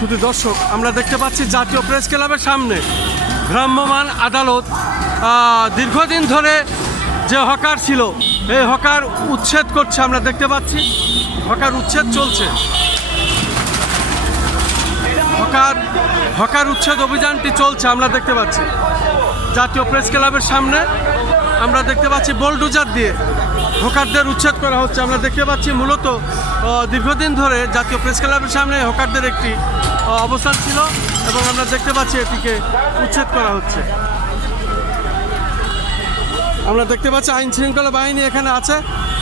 শুধু দর্শক, আমরা দেখতে পাচ্ছি জাতীয় প্রেস ক্লাবের সামনে ভ্রাম্যমাণ আদালত দীর্ঘদিন ধরে যে হকার ছিল এই হকার উচ্ছেদ করছে। আমরা দেখতে পাচ্ছি হকার উচ্ছেদ চলছে। হকার উচ্ছেদ অভিযানটি চলছে। আমরা দেখতে পাচ্ছি জাতীয় প্রেস ক্লাবের সামনে আমরা দেখতে পাচ্ছি বোলডোজার দিয়ে হকারদের উচ্ছেদ করা হচ্ছে। আমরা দেখতে পাচ্ছি মূলত দীর্ঘদিন ধরে জাতীয় প্রেস ক্লাবের সামনে হকারদের একটি অবস্থান ছিল এবং আমরা দেখতে পাচ্ছি এটিকে উচ্ছেদ করা হচ্ছে। আমরা দেখতে পাচ্ছি আইন শৃঙ্খলা বাহিনী এখানে আছে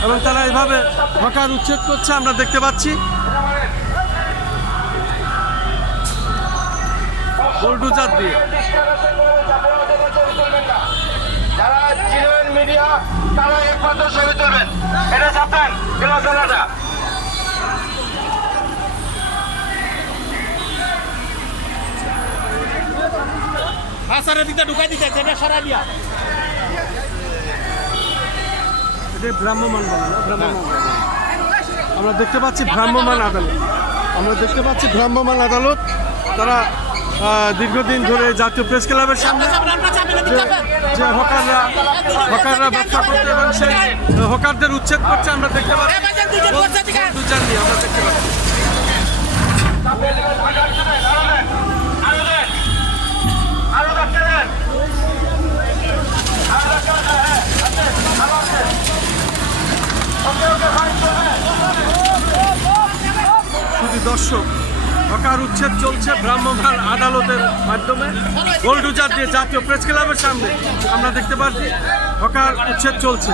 এবং তারা এইভাবে হকার উচ্ছেদ করছে। আমরা দেখতে পাচ্ছি বোলডোজার দিয়ে। যারা ছিলেন মিডিয়া তারা একমাত্র ছবি তুলবেন, এটা চাপেন খেলাধুলাটা। হাসারের দিকটা ঢুকাই দিতে এটা সরা দিয়া এটা ভ্রাম্যমাণ বলে না, ভ্রাম্যমাণ আমরা দেখতে পাচ্ছি ভ্রাম্যমাণ আদালত। আমরা দেখতে পাচ্ছি ভ্রাম্যমাণ আদালত তারা দীর্ঘদিন ধরে জাতীয় প্রেস ক্লাবের সামনে যে হকাররা ব্যবসা করছে এবং সেই হকারদের উচ্ছেদ করছে আমরা দেখতে পাচ্ছি। আমরা দেখতে পাচ্ছি শুধু দর্শক, হকার উচ্ছেদ চলছে ভ্রাম্যমাণ আদালতের মাধ্যমে বোলডোজার দিয়ে জাতীয় প্রেস ক্লাবের সামনে আমরা দেখতে পাচ্ছি হকার উচ্ছেদ চলছে।